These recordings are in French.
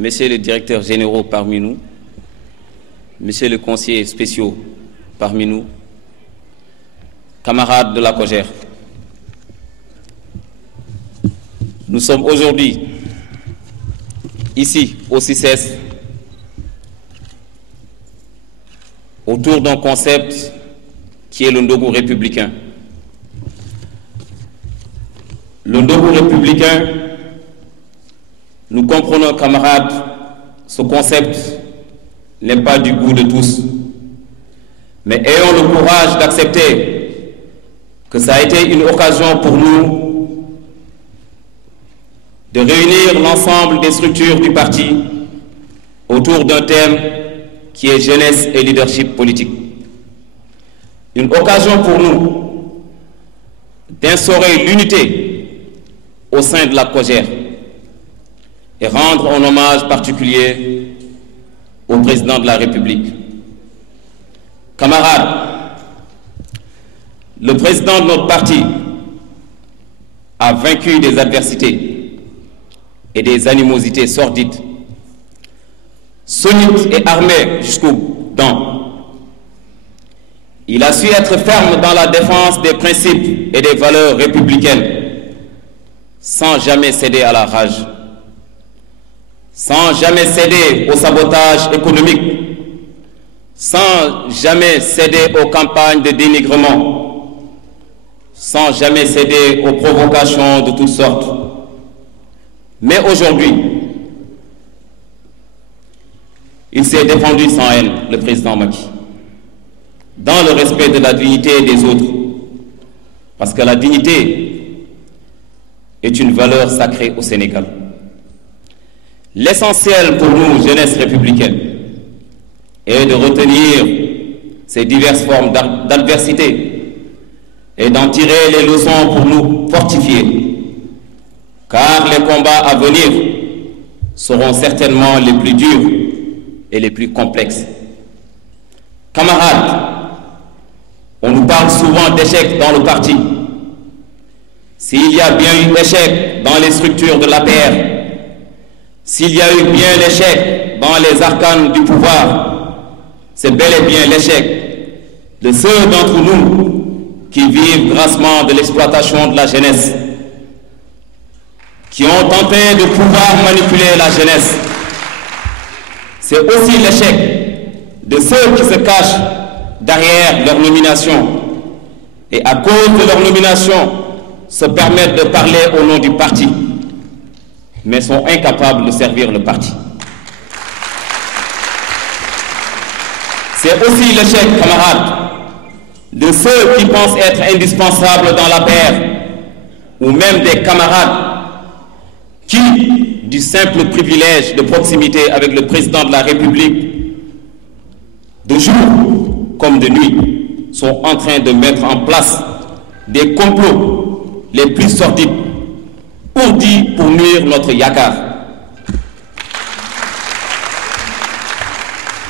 messieurs les directeurs généraux parmi nous, messieurs les conseillers spéciaux parmi nous, camarades de la COJER, nous sommes aujourd'hui ici au CICES autour d'un concept qui est le Ndogu républicain. Le Ndogu républicain, nous comprenons, camarades, ce concept n'est pas du goût de tous. Mais ayons le courage d'accepter que ça a été une occasion pour nous de réunir l'ensemble des structures du parti autour d'un thème qui est jeunesse et leadership politique. Une occasion pour nous d'instaurer l'unité au sein de la COJER et rendre un hommage particulier au président de la République. Camarades, le président de notre parti a vaincu des adversités et des animosités sordides, solide et armé jusqu'aux dents. Il a su être ferme dans la défense des principes et des valeurs républicaines, sans jamais céder à la rage, sans jamais céder au sabotage économique, sans jamais céder aux campagnes de dénigrement, sans jamais céder aux provocations de toutes sortes. Mais aujourd'hui, il s'est défendu sans haine, le président Macky, dans le respect de la dignité des autres, parce que la dignité est une valeur sacrée au Sénégal. L'essentiel pour nous, jeunesse républicaine, est de retenir ces diverses formes d'adversité et d'en tirer les leçons pour nous fortifier, car les combats à venir seront certainement les plus durs et les plus complexes. Camarades, on nous parle souvent d'échecs dans le parti. S'il y a bien eu échec dans les structures de l'APR, s'il y a eu bien l'échec dans les arcanes du pouvoir, c'est bel et bien l'échec de ceux d'entre nous qui vivent grassement de l'exploitation de la jeunesse, qui ont tenté de pouvoir manipuler la jeunesse. C'est aussi l'échec de ceux qui se cachent derrière leur nomination et à cause de leur nomination se permettent de parler au nom du parti, mais sont incapables de servir le parti. C'est aussi l'échec, camarades, de ceux qui pensent être indispensables dans la paire, ou même des camarades qui, du simple privilège de proximité avec le président de la République, de jour comme de nuit, sont en train de mettre en place des complots les plus sordides, ourdis pour nuire notre yakar.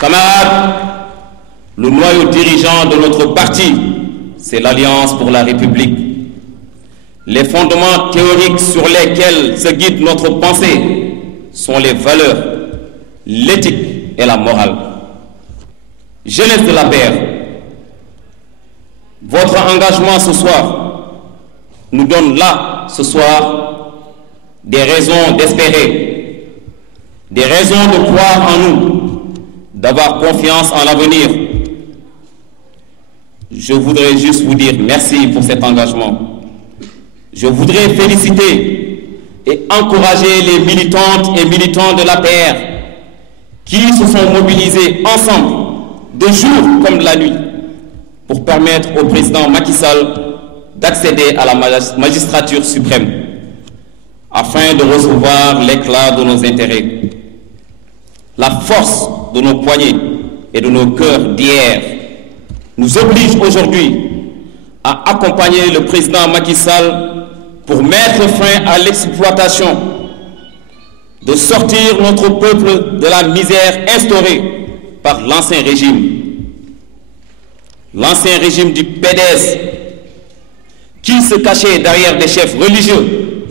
Camarades, le noyau dirigeant de notre parti, c'est l'Alliance pour la République. Les fondements théoriques sur lesquels se guide notre pensée sont les valeurs, l'éthique et la morale. Jeunesse de la paix, votre engagement ce soir nous donne là, ce soir, des raisons d'espérer, des raisons de croire en nous, d'avoir confiance en l'avenir. Je voudrais juste vous dire merci pour cet engagement. Je voudrais féliciter et encourager les militantes et militants de l'APR qui se sont mobilisés ensemble, de jour comme de la nuit, pour permettre au président Macky Sall d'accéder à la magistrature suprême, afin de recevoir l'éclat de nos intérêts. La force de nos poignets et de nos cœurs d'hier nous oblige aujourd'hui à accompagner le président Macky Sall pour mettre fin à l'exploitation, de sortir notre peuple de la misère instaurée par l'ancien régime. L'ancien régime du PDS, qui se cachait derrière des chefs religieux,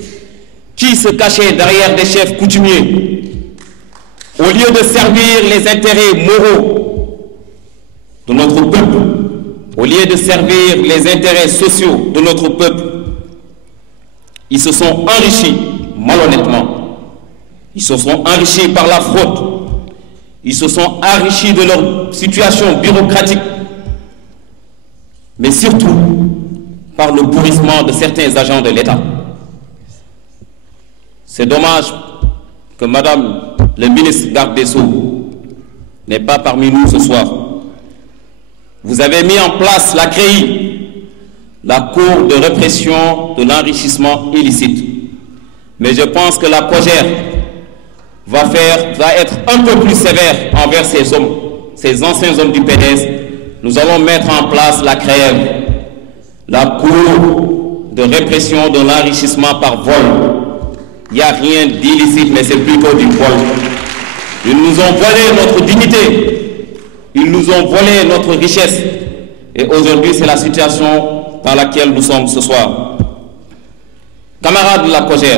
qui se cachait derrière des chefs coutumiers, au lieu de servir les intérêts moraux de notre peuple, au lieu de servir les intérêts sociaux de notre peuple, ils se sont enrichis malhonnêtement. Ils se sont enrichis par la fraude. Ils se sont enrichis de leur situation bureaucratique, mais surtout par le pourrissement de certains agents de l'État. C'est dommage que Madame le ministre garde des Sceaux n'est pas parmi nous ce soir. Vous avez mis en place la CREI, la Cour de répression de l'enrichissement illicite. Mais je pense que la COJER va être un peu plus sévère envers ces hommes, ces anciens hommes du PDS. Nous allons mettre en place la CREI, la Cour de répression de l'enrichissement par vol. Il n'y a rien d'illicite, mais c'est plutôt du vol. Ils nous ont volé notre dignité. Ils nous ont volé notre richesse. Et aujourd'hui, c'est la situation dans laquelle nous sommes ce soir. Camarades de la COJER,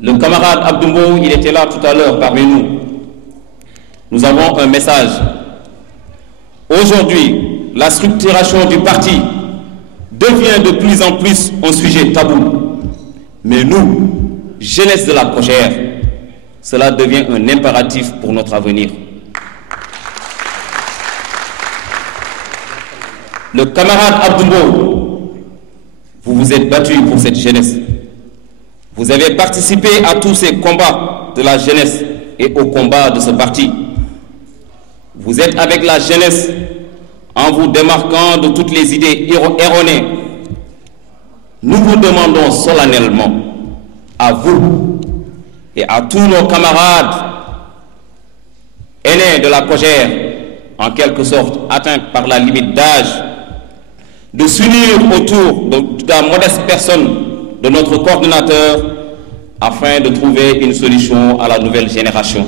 le camarade Abdoumbo, il était là tout à l'heure parmi nous. Nous avons un message. Aujourd'hui, la structuration du parti devient de plus en plus un sujet tabou. Mais nous, jeunesse de la COJER, cela devient un impératif pour notre avenir. Le camarade Abdoumbo, vous vous êtes battu pour cette jeunesse. Vous avez participé à tous ces combats de la jeunesse et au combat de ce parti. Vous êtes avec la jeunesse en vous démarquant de toutes les idées erronées. Nous vous demandons solennellement, à vous et à tous nos camarades aînés de la COJER, en quelque sorte atteints par la limite d'âge, de s'unir autour de la modeste personne de notre coordinateur afin de trouver une solution à la nouvelle génération.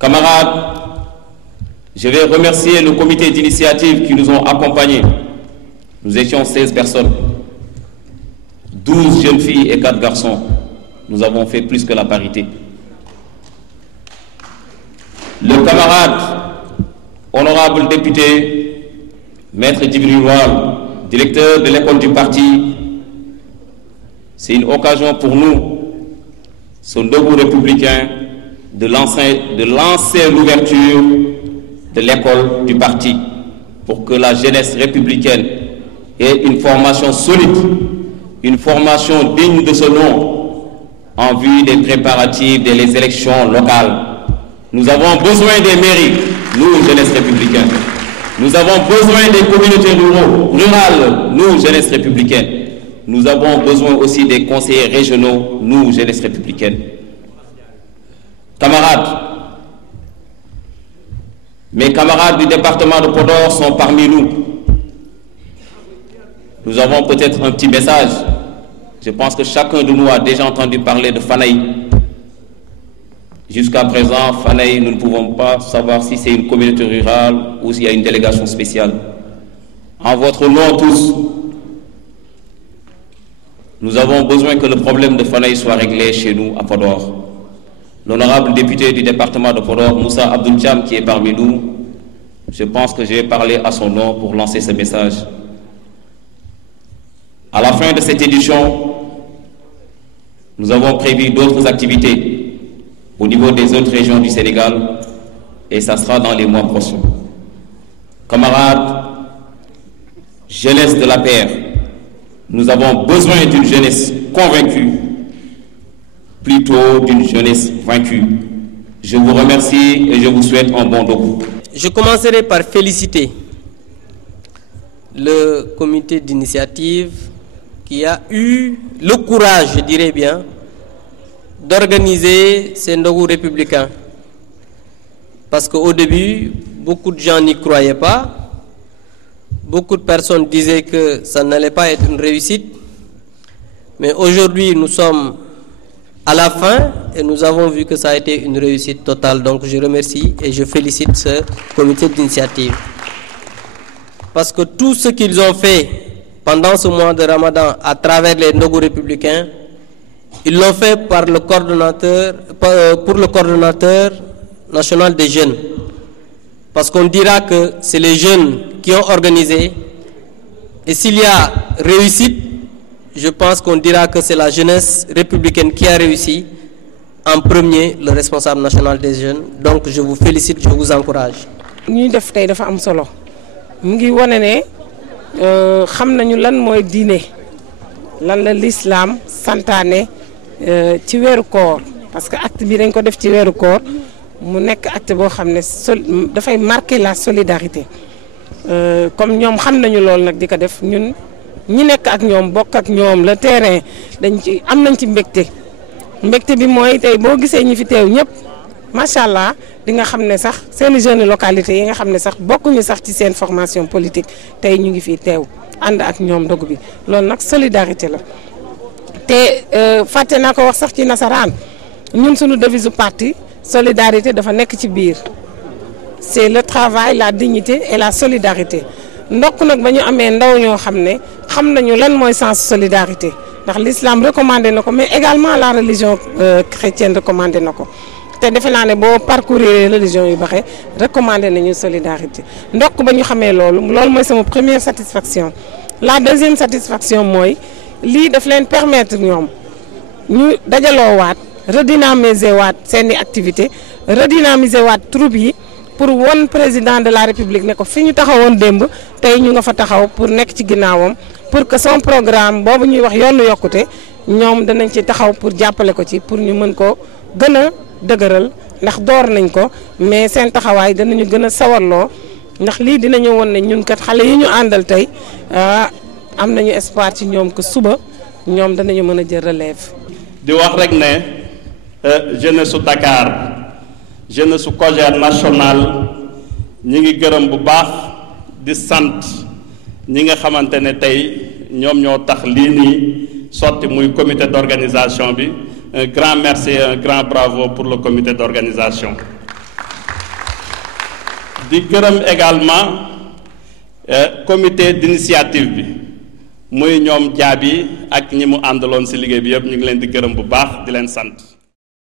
Camarades, je vais remercier le comité d'initiative qui nous ont accompagnés. Nous étions 16 personnes, 12 jeunes filles et 4 garçons. Nous avons fait plus que la parité. Le camarade, honorable député, maître Djibril Wal, directeur de l'école du parti, c'est une occasion pour nous, son debout républicain, de lancer l'ouverture de l'école du parti pour que la jeunesse républicaine ait une formation solide, une formation digne de ce nom en vue des préparatifs des élections locales. Nous avons besoin des mairies, nous, jeunesse républicaine. Nous avons besoin des communautés rurales, nous, jeunesse républicaine. Nous avons besoin aussi des conseillers régionaux, nous, jeunesse républicaine. Camarades, mes camarades du département de Podor sont parmi nous. Nous avons peut-être un petit message. Je pense que chacun de nous a déjà entendu parler de Fanaï. Jusqu'à présent, Fanaï, nous ne pouvons pas savoir si c'est une communauté rurale ou s'il y a une délégation spéciale. En votre nom tous, nous avons besoin que le problème de Fanaï soit réglé chez nous à Podor. L'honorable député du département de Podor, Moussa Abdoul Djam, qui est parmi nous, je pense que je vais parler à son nom pour lancer ce message. À la fin de cette édition, nous avons prévu d'autres activités au niveau des autres régions du Sénégal et ça sera dans les mois prochains. Camarades, jeunesse de la paix, nous avons besoin d'une jeunesse convaincue plutôt d'une jeunesse vaincue. Je vous remercie et je vous souhaite un bon debout. Je commencerai par féliciter le comité d'initiative qui a eu le courage, je dirais bien, d'organiser ces Ndogu républicains. Parce qu'au début, beaucoup de gens n'y croyaient pas. Beaucoup de personnes disaient que ça n'allait pas être une réussite. Mais aujourd'hui, nous sommes à la fin et nous avons vu que ça a été une réussite totale. Donc je remercie et je félicite ce comité d'initiative. Parce que tout ce qu'ils ont fait pendant ce mois de Ramadan à travers les Ndogu républicains Ils l'ont fait pour le coordonnateur national des jeunes. Parce qu'on dira que c'est les jeunes qui ont organisé. Et s'il y a réussite, je pense qu'on dira que c'est la jeunesse républicaine qui a réussi. En premier, le responsable national des jeunes. Donc je vous félicite, je vous encourage. ñuy def tey dafa am solo mu ngi wane ne xam nañu lan mooy diine lan la l'islam santaane ci weeru koor parce que acte bi dañ ko def ci weeru koor mu nekk acte boo xam ne dafay marquer la solidarité comme ñoom xam nañu loolu nag di ko def ñun ñi nekk ak ñoom bokk ak ñoom le terrain dañ ci am nañ ci mbégte bi mooy tey boo gisee ñi fi teew ñëpp macha allah di nga xam ne sax seen jeunes localité yi nga xam ne sax bokkuñu sax ci seen formation politique tey ñu ngi fi teew ànd ak ñoom dogu bi loolu nag solidarité la te fàtte naa ko wax sax ci nasaraan ñun suñu devise parti solidarité dafa nekk ci biir c'est le travail la dignité et la solidarité ndokk nag ba ñu amee ndaw ñoo xam ne xam nañu lan mooy sens solidarité ndax l'islam recommandé na ko mais également la religion chrétienne recommandé na ko te defe naa ne boo parcourir religion yu baxee recommandé nañu solidarité ndokk ba ñu xamee loolu mooy sama première satisfaction. La deuxième satisfaction mooy lii daf leen permettre ñoom ñu dajaloo waat redynamiser waat seeni activité redynamiser waat troupe yi pour won président de la république ne ko fi ñu taxawoon démb tey ñu nga fa taxaw pour nekk ci ginnaawam pour que son programme boobu ñuy wax yoonu yokkute ñoom danañ ci taxaw pour jàppale ko ci pour ñu mën ko gën a dëgëral ndax door nañ ko mais seen taxawaay danañu gën a sawarloo ndax lii dinañu won ne ñun kat xale yi ñu àndal tey am nañu espoir ci ñoom que suba ñoom danañu mën a jël relève. di wax rek ne jeunesse su Dakar jeunesse su COJER national ñi ngi gërëm bu baax di sant ñi nga xamante ne tey ñoom ñoo tax lii nii sotti muy comité d'organisation bi un grand merci et un grand bravo pour le comité d'organisation. di gërëm également comité d'initiative bi muy ñoom jaabi ak ñi mu àndaloon ci liggéey bi yëpp ñu ngi leen di gërëm bu baax di leen sant.